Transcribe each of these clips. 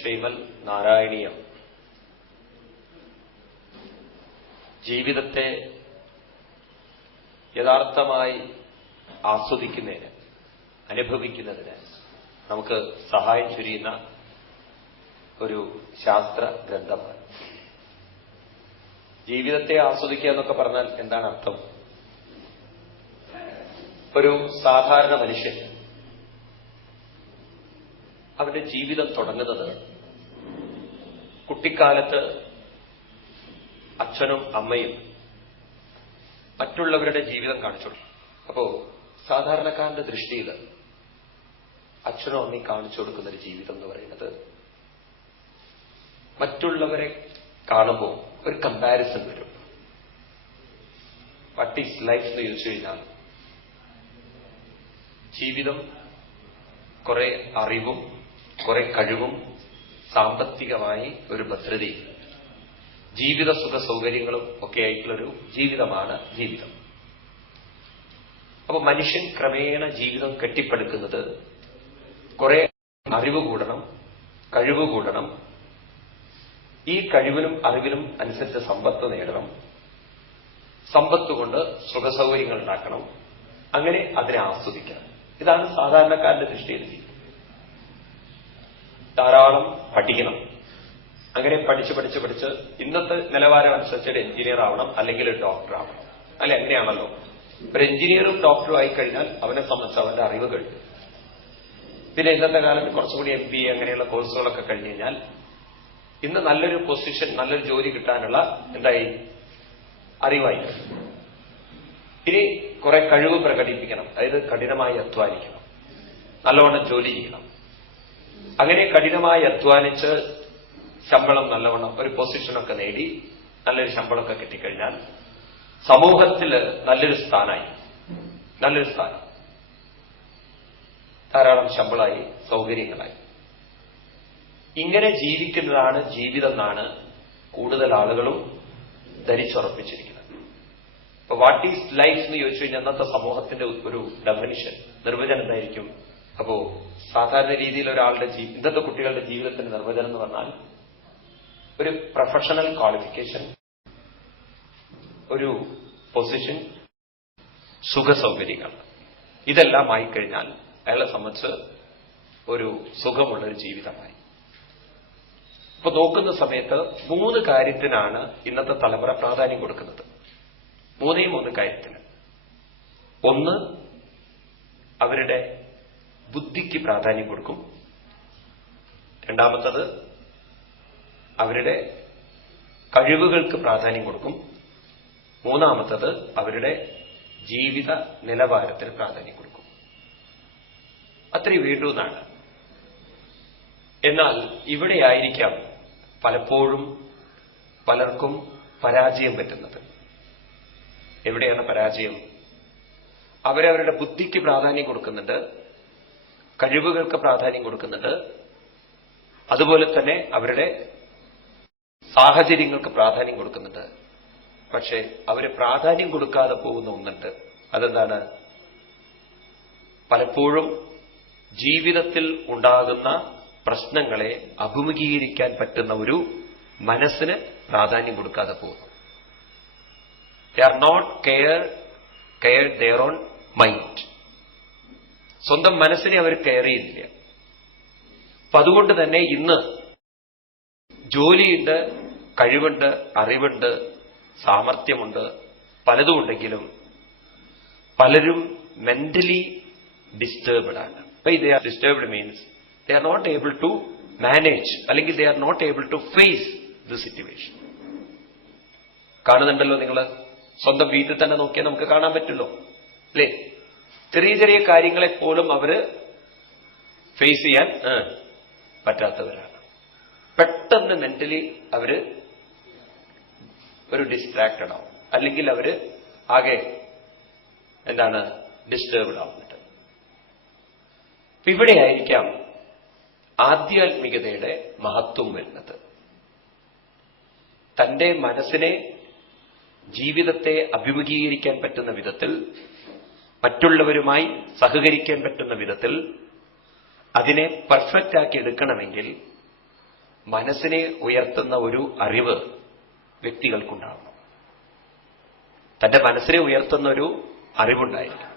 ശ്രീമൽ നാരായണീയം. ജീവിതത്തെ യഥാർത്ഥമായി ആസ്വദിക്കുന്നതിന് അനുഭവിക്കുന്നതിന് നമുക്ക് സഹായം ചുരിയുന്ന ഒരു ശാസ്ത്ര ഗ്രന്ഥമാണ് ജീവിതത്തെ ആസ്വദിക്കുക എന്നൊക്കെ പറഞ്ഞാൽ എന്താണ് അർത്ഥം? ഒരു സാധാരണ മനുഷ്യൻ അവന്റെ ജീവിതം തുടങ്ങുന്നത് കുട്ടിക്കാലത്ത് അച്ഛനും അമ്മയും മറ്റുള്ളവരുടെ ജീവിതം കാണിച്ചു കൊടുക്കും. അപ്പോ സാധാരണക്കാരന്റെ ദൃഷ്ടിയിൽ അച്ഛനോ അമ്മയും കാണിച്ചു കൊടുക്കുന്ന ഒരു ജീവിതം എന്ന് പറയുന്നത് മറ്റുള്ളവരെ കാണുമ്പോൾ ഒരു കമ്പാരിസൺ വരും വട്ട് ഈസ് ലൈഫ് എന്ന് ചോദിച്ചു കഴിഞ്ഞാൽ ജീവിതം കുറെ അറിവും കുറെ കഴിവും സാമ്പത്തികമായി ഒരു ഭദ്രതയും ജീവിത സുഖ സൗകര്യങ്ങളും ഒക്കെ ആയിട്ടുള്ളൊരു ജീവിതമാണ് ജീവിതം. അപ്പൊ മനുഷ്യൻ ക്രമേണ ജീവിതം കെട്ടിപ്പടുക്കുന്നത് കുറെ അറിവ് കൂടണം കഴിവ് കൂടണം. ഈ കഴിവിനും അറിവിനും അനുസരിച്ച് സമ്പത്ത് നേടണം. സമ്പത്ത് കൊണ്ട് സുഖസൗകര്യങ്ങൾ ഉണ്ടാക്കണം. അങ്ങനെ അതിനെ ആസ്വദിക്കണം. ഇതാണ് സാധാരണക്കാരന്റെ ദൃഷ്ടിയിൽ ധാരാളം പഠിക്കണം. അങ്ങനെ പഠിച്ച് പഠിച്ച് പഠിച്ച് ഇന്നത്തെ നിലവാരം അനുസരിച്ച് ഒരു എഞ്ചിനീയർ ആവണം അല്ലെങ്കിൽ ഒരു ഡോക്ടർ ആവണം. അല്ലെ അങ്ങനെയാണല്ലോ. ഒരു എഞ്ചിനീയറും ഡോക്ടറും ആയി കഴിഞ്ഞാൽ അവനെ സംബന്ധിച്ച് അവന്റെ അറിവ് കഴിഞ്ഞു പിന്നെ ഇന്നത്തെ കാലത്ത് കുറച്ചുകൂടി എം ബി അങ്ങനെയുള്ള കോഴ്സുകളൊക്കെ കഴിഞ്ഞു കഴിഞ്ഞാൽ ഇന്ന് നല്ലൊരു പൊസിഷൻ നല്ലൊരു ജോലി കിട്ടാനുള്ള എന്തായി? അറിവായി. ഇനി കുറെ കഴിവ് പ്രകടിപ്പിക്കണം. അതായത് കഠിനമായി അധ്വാനിക്കണം. നല്ലവണ്ണം ജോലി ചെയ്യണം. അങ്ങനെ കഠിനമായി അധ്വാനിച്ച് ശമ്പളം നല്ലവണ്ണം ഒരു പൊസിഷനൊക്കെ നേടി നല്ലൊരു ശമ്പളമൊക്കെ കിട്ടിക്കഴിഞ്ഞാൽ സമൂഹത്തിൽ നല്ലൊരു സ്ഥാനമായി നല്ലൊരു സ്ഥാനം. ധാരാളം ശമ്പളമായി സൗകര്യങ്ങളായി. ഇങ്ങനെ ജീവിക്കുന്നതാണ് ജീവിതം എന്നാണ് കൂടുതൽ ആളുകളും ധരിച്ചുറപ്പിച്ചിരിക്കുന്നത്. ഇപ്പൊ വാട്ട് ഈസ് ലൈഫ് എന്ന് ചോദിച്ചു കഴിഞ്ഞാൽ അന്നത്തെ സമൂഹത്തിന്റെ ഒരു ഡെഫിനിഷൻ നിർവചനം എന്തായിരിക്കും? അപ്പോ സാധാരണ രീതിയിൽ ഒരാളുടെ ഇന്നത്തെ കുട്ടികളുടെ ജീവിതത്തിന്റെ നിർവചനം എന്ന് പറഞ്ഞാൽ ഒരു പ്രൊഫഷണൽ ക്വാളിഫിക്കേഷൻ ഒരു പൊസിഷൻ സുഖസൗകര്യങ്ങൾ. ഇതെല്ലാം ആയിക്കഴിഞ്ഞാൽ അയാളെ സംബന്ധിച്ച് ഒരു സുഖമുള്ള ഒരു ജീവിതമായി. ഇപ്പൊ നോക്കുന്ന സമയത്ത് മൂന്ന് കാര്യത്തിനാണ് ഇന്നത്തെ തലമുറ പ്രാധാന്യം കൊടുക്കുന്നത്. മൂന്നേ മൂന്ന് കാര്യത്തിന്. ഒന്ന് അവരുടെ ബുദ്ധിക്ക് പ്രാധാന്യം കൊടുക്കും. രണ്ടാമത്തത് അവരുടെ കഴിവുകൾക്ക് പ്രാധാന്യം കൊടുക്കും. മൂന്നാമത്തത് അവരുടെ ജീവിത നിലവാരത്തിന് പ്രാധാന്യം കൊടുക്കും. അത്രയും വേണ്ടു എന്നാണ്. എന്നാൽ ഇവിടെയായിരിക്കാം പലപ്പോഴും പലർക്കും പരാജയം പറ്റുന്നത്. എവിടെയാണ് പരാജയം? അവരവരുടെ ബുദ്ധിക്ക് പ്രാധാന്യം കൊടുക്കുന്നുണ്ട്. കഴിവുകൾക്ക് പ്രാധാന്യം കൊടുക്കുന്നുണ്ട് അതുപോലെ തന്നെ അവരുടെ സാഹചര്യങ്ങൾക്ക് പ്രാധാന്യം കൊടുക്കുന്നുണ്ട് പക്ഷെ അവർ പ്രാധാന്യം കൊടുക്കാതെ പോകുന്ന ഒന്നുണ്ട്. അതെന്താണ്? പലപ്പോഴും ജീവിതത്തിൽ ഉണ്ടാകുന്ന പ്രശ്നങ്ങളെ അഭിമുഖീകരിക്കാൻ പറ്റുന്ന ഒരു മനസ്സിന് പ്രാധാന്യം കൊടുക്കാതെ പോകുന്നു. They are not care care their on mind സ്വന്തം മനസ്സിനെ അവർ കെയർ ചെയ്യുന്നില്ല. അപ്പൊ അതുകൊണ്ട് തന്നെ ഇന്ന് ജോലിയുണ്ട് കഴിവുണ്ട് അറിവുണ്ട് സാമർഥ്യമുണ്ട് പലതും ഉണ്ടെങ്കിലും പലരും മെന്റലി ഡിസ്റ്റർബ്ഡ് ആണ്. By they are disturbed means they are not able to manage അല്ലെങ്കിൽ they are not able to face the situation കാണുന്നുണ്ടല്ലോ നിങ്ങൾ സ്വന്തം വീട്ടിൽ തന്നെ നോക്കിയാൽ നമുക്ക് കാണാൻ പറ്റുമല്ലോ. അല്ലേ? ചെറിയ ചെറിയ കാര്യങ്ങളെ പോലും അവർ ഫേസ് ചെയ്യാൻ പറ്റാത്തവരാണ്. പെട്ടെന്ന് മെന്റലി അവർ ഒരു ഡിസ്ട്രാക്റ്റഡ് ആവും. അല്ലെങ്കിൽ അവർ ആകെ എന്താണ് ഡിസ്റ്റർബ്ഡ് ആവുന്നുണ്ട് ഇവിടെയായിരിക്കാം ആധ്യാത്മികതയുടെ മഹത്വം വരുന്നത്. തന്റെ മനസ്സിനെ ജീവിതത്തെ അഭിമുഖീകരിക്കാൻ പറ്റുന്ന വിധത്തിൽ മറ്റുള്ളവരുമായി സഹകരിക്കാൻ പറ്റുന്ന വിധത്തിൽ അതിനെ പെർഫെക്റ്റ് ആക്കി എടുക്കണമെങ്കിൽ മനസ്സിനെ ഉയർത്തുന്ന ഒരു അറിവ് വ്യക്തികൾക്കുണ്ടാവണം. തന്റെ മനസ്സിനെ ഉയർത്തുന്ന ഒരു അറിവുണ്ടായിരിക്കണം.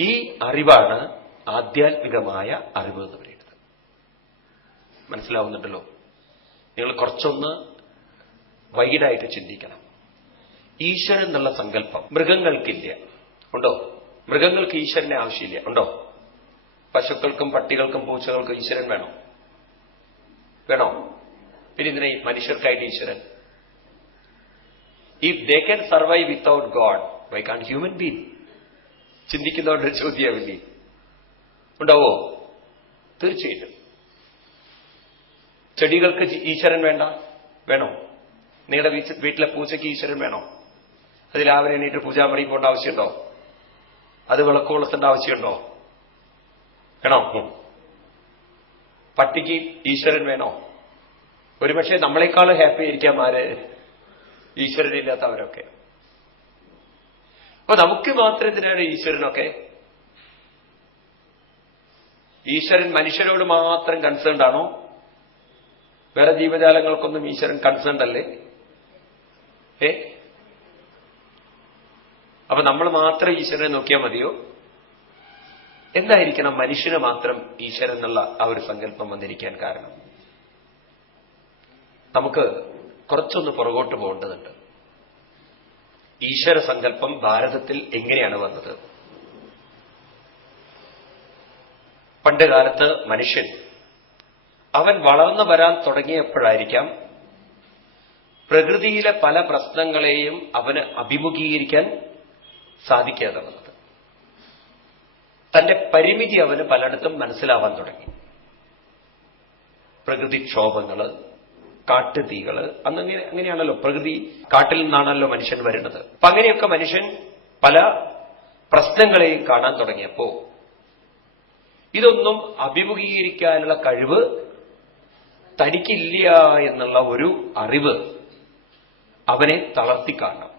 ഈ അറിവാണ് ആധ്യാത്മികമായ അറിവ് എന്ന് പറയുന്നത്. മനസ്സിലാവുന്നുണ്ടല്ലോ? നിങ്ങൾ കുറച്ചൊന്ന് വൈഡായിട്ട് ചിന്തിക്കണം. ഈശ്വരൻ എന്നുള്ള സങ്കല്പം മൃഗങ്ങൾക്കില്ല. ഉണ്ടോ? മൃഗങ്ങൾക്ക് ഈശ്വരനെ ആവശ്യമില്ല. ഉണ്ടോ? പശുക്കൾക്കും പട്ടികൾക്കും പൂച്ചകൾക്കും ഈശ്വരൻ വേണോ? വേണോ? പിന്നെ ഇതിനെ മനുഷ്യർക്കായിട്ട് ഈശ്വരൻ? If they can survive without God why can't human been ചിന്തിക്കുന്നവരുടെ ചോദ്യമാവില്ലേ? ഉണ്ടാവോ? തീർച്ചയായിട്ടും. ചെടികൾക്ക് ഈശ്വരൻ വേണ്ട? വേണോ? നിങ്ങളുടെ വീട്ടിലെ പൂച്ചയ്ക്ക് ഈശ്വരൻ വേണോ? അതിൽ രാവിലെ എണീറ്റ് പൂജാമണി പോകേണ്ട ആവശ്യമുണ്ടോ? അത് വിളക്ക് കൊളുത്തേണ്ട ആവശ്യമുണ്ടോ? വേണോ. പട്ടിക്ക് ഈശ്വരൻ വേണോ? ഒരുപക്ഷെ നമ്മളെക്കാൾ ഹാപ്പി ആയിരിക്കാം ആര്? ഈശ്വരനില്ലാത്തവരൊക്കെ അപ്പൊ നമുക്ക് മാത്രം എന്തിനാണ് ഈശ്വരനൊക്കെ? ഈശ്വരൻ മനുഷ്യരോട് മാത്രം കൺസേൺഡ് ആണോ? വേറെ ജീവജാലങ്ങൾക്കൊന്നും ഈശ്വരൻ കൺസേൺഡ് അല്ലേ? അപ്പൊ നമ്മൾ മാത്രം ഈശ്വരനെ നോക്കിയാൽ മതിയോ? എന്തായിരിക്കണം മനുഷ്യന് മാത്രം ഈശ്വരൻ എന്നുള്ള ആ ഒരു സങ്കല്പം വന്നിരിക്കാൻ കാരണം? നമുക്ക് കുറച്ചൊന്ന് പുറകോട്ട് പോകേണ്ടതുണ്ട്. ഈശ്വര സങ്കല്പം ഭാരതത്തിൽ എങ്ങനെയാണ് വന്നത്? പണ്ട് കാലത്ത് മനുഷ്യൻ അവൻ വളർന്നു വരാൻ തുടങ്ങിയപ്പോഴായിരിക്കാം പ്രകൃതിയിലെ പല പ്രശ്നങ്ങളെയും അവന് അഭിമുഖീകരിക്കാൻ സാധിക്കാതെ വന്നത് തന്റെ പരിമിതി അവന് പലയിടത്തും മനസ്സിലാവാൻ തുടങ്ങി. പ്രകൃതിക്ഷോഭങ്ങൾ കാട്ടുതീകൾ അന്നങ്ങനെ അങ്ങനെയാണല്ലോ. പ്രകൃതി കാട്ടിൽ നിന്നാണല്ലോ മനുഷ്യൻ വരുന്നത്. അപ്പൊ അങ്ങനെയൊക്കെ മനുഷ്യൻ പല പ്രശ്നങ്ങളെയും കാണാൻ തുടങ്ങിയപ്പോ ഇതൊന്നും അഭിമുഖീകരിക്കാനുള്ള കഴിവ് തനിക്കില്ല എന്നുള്ള ഒരു അറിവ് അവനെ തളർത്തിക്കാണണം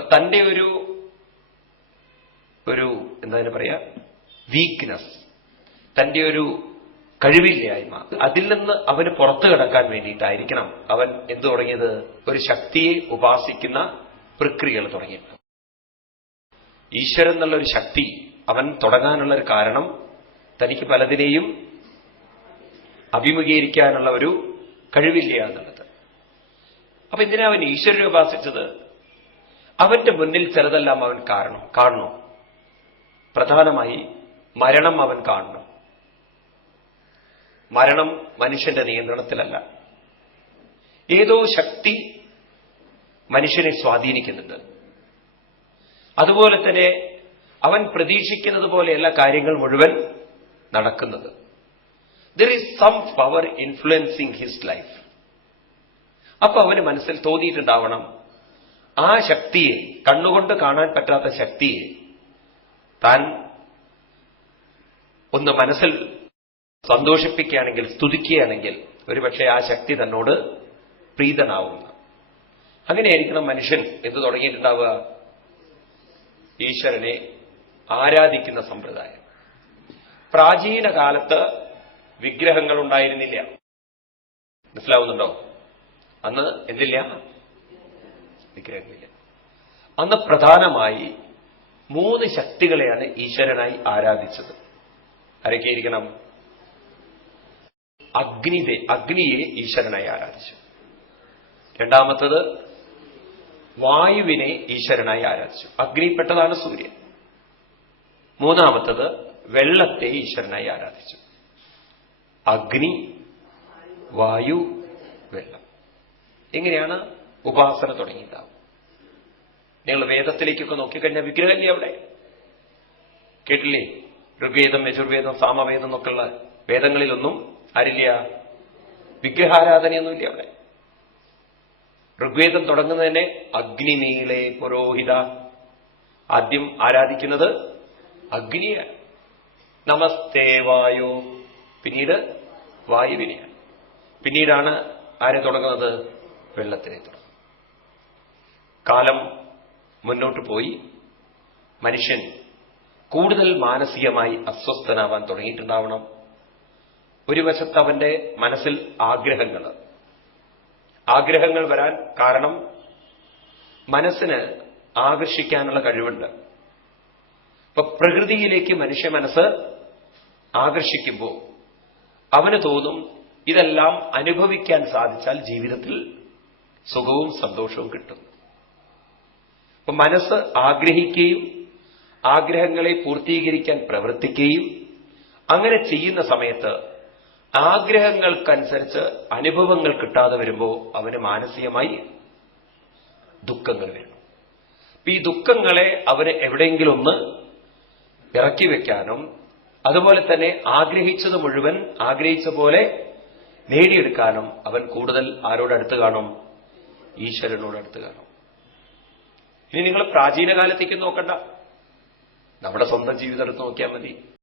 അപ്പൊ തന്റെ ഒരു ഒരു എന്താ പറയാ? വീക്ക്നെസ് തന്റെ ഒരു കഴിവില്ലായ്മ. അതിൽ നിന്ന് അവന് പുറത്തു കിടക്കാൻ വേണ്ടിയിട്ടായിരിക്കണം അവൻ എന്തു തുടങ്ങിയത്? ഒരു ശക്തിയെ ഉപാസിക്കുന്ന പ്രക്രിയകൾ തുടങ്ങിയത്. ഈശ്വരൻ എന്നുള്ള ഒരു ശക്തി അവൻ തുടങ്ങാനുള്ള ഒരു കാരണം തനിക്ക് പലതിനെയും അഭിമുഖീകരിക്കാനുള്ള ഒരു കഴിവില്ല എന്നുള്ളത്. അപ്പൊ എന്തിനാ അവൻ ഈശ്വരനെ ഉപാസിച്ചത്? അവന്റെ മുന്നിൽ ചിലതെല്ലാം അവൻ കാരണം കാണുന്നു. പ്രധാനമായി മരണം അവൻ കാണണം മരണം മനുഷ്യന്റെ നിയന്ത്രണത്തിലല്ല. ഏതോ ശക്തി മനുഷ്യനെ സ്വാധീനിക്കുന്നുണ്ട്. അതുപോലെ തന്നെ അവൻ പ്രതീക്ഷിക്കുന്നത് പോലെയല്ല കാര്യങ്ങൾ മുഴുവൻ നടക്കുന്നത്. There is some power influencing his life അപ്പൊ അവന് മനസ്സിൽ തോന്നിയിട്ടുണ്ടാവണം ആ ശക്തിയെ കണ്ണുകൊണ്ട് കാണാൻ പറ്റാത്ത ശക്തിയെ താൻ ഒന്ന് മനസ്സിൽ സന്തോഷിപ്പിക്കുകയാണെങ്കിൽ സ്തുതിക്കുകയാണെങ്കിൽ ഒരുപക്ഷെ ആ ശക്തി തന്നോട് പ്രീതനാവുന്ന. അങ്ങനെയായിരിക്കണം മനുഷ്യൻ എന്ത് തുടങ്ങിയിട്ടുണ്ടാവുക? ഈശ്വരനെ ആരാധിക്കുന്ന സമ്പ്രദായം. പ്രാചീന കാലത്ത് വിഗ്രഹങ്ങൾ ഉണ്ടായിരുന്നില്ല മനസ്സിലാവുന്നുണ്ടോ? അന്ന് എന്തില്ല? വിഗ്രഹങ്ങളില്ല അന്ന് പ്രധാനമായി മൂന്ന് ശക്തികളെയാണ് ഈശ്വരനായി ആരാധിച്ചത്. ആരൊക്കെയിരിക്കണം അഗ്നിതെ അഗ്നിയെ ഈശ്വരനായി ആരാധിച്ചു. രണ്ടാമത്തത് വായുവിനെ ഈശ്വരനായി ആരാധിച്ചു. അഗ്നിപ്പെട്ടതാണ് സൂര്യൻ. മൂന്നാമത്തത് വെള്ളത്തെ ഈശ്വരനായി ആരാധിച്ചു. അഗ്നി വായു വെള്ളം. എങ്ങനെയാണ്? ഉപാസന തുടങ്ങിയതാവും. നിങ്ങൾ വേദത്തിലേക്കൊക്കെ നോക്കിക്കഴിഞ്ഞാൽ വിഗ്രഹമല്ലേ അവിടെ? കേട്ടില്ലേ? ഋഗ്വേദം യജുർവേദം സാമവേദം എന്നൊക്കെയുള്ള വേദങ്ങളിലൊന്നും ആരില്ല. വിഗ്രഹാരാധനയൊന്നുമില്ല അവിടെ. ഋഗ്വേദം തുടങ്ങുന്നതിനെ അഗ്നിനീളെ പുരോഹിത. ആദ്യം ആരാധിക്കുന്നത് അഗ്നിയാണ്. നമസ്തേ വായു. പിന്നീട് വായുവിനെയാണ്. പിന്നീടാണ് ആരെ തുടങ്ങുന്നത്? വെള്ളത്തിനെ തുടങ്ങുന്നത്. കാലം മുന്നോട്ട് പോയി. മനുഷ്യൻ കൂടുതൽ മാനസികമായി അസ്വസ്ഥനാവാൻ തുടങ്ങിയിട്ടുണ്ടാവണം. ഒരു വശത്ത് അവന്റെ മനസ്സിൽ ആഗ്രഹങ്ങൾ. ആഗ്രഹങ്ങൾ വരാൻ കാരണം മനസ്സിന് ആകർഷിക്കാനുള്ള കഴിവുണ്ട്. ഇപ്പൊ പ്രകൃതിയിലേക്ക് മനുഷ്യ മനസ്സ് ആകർഷിക്കുമ്പോൾ അവന് തോന്നും ഇതെല്ലാം അനുഭവിക്കാൻ സാധിച്ചാൽ ജീവിതത്തിൽ സുഖവും സന്തോഷവും കിട്ടും. അപ്പൊ മനസ്സ് ആഗ്രഹിക്കുകയും ആഗ്രഹങ്ങളെ പൂർത്തീകരിക്കാൻ പ്രവർത്തിക്കുകയും അങ്ങനെ ചെയ്യുന്ന സമയത്ത് ആഗ്രഹങ്ങൾക്കനുസരിച്ച് അനുഭവങ്ങൾ കിട്ടാതെ വരുമ്പോൾ അവന് മാനസികമായി ദുഃഖങ്ങൾ വരും. അപ്പൊ ഈ ദുഃഖങ്ങളെ അവന് എവിടെയെങ്കിലും ഒന്ന് ഇറക്കി വെക്കാനും അതുപോലെ തന്നെ ആഗ്രഹിച്ചത് മുഴുവൻ ആഗ്രഹിച്ച പോലെ നേടിയെടുക്കാനും അവൻ കൂടുതൽ ആരോട് അടുത്ത് കാണും? ഈശ്വരനോട് അടുത്ത് കാണും. ഇനി നിങ്ങൾ പ്രാചീന കാലത്തേക്ക് നോക്കണ്ട. നമ്മുടെ സ്വന്തം ജീവിതം എടുത്ത് നോക്കിയാൽ മതി.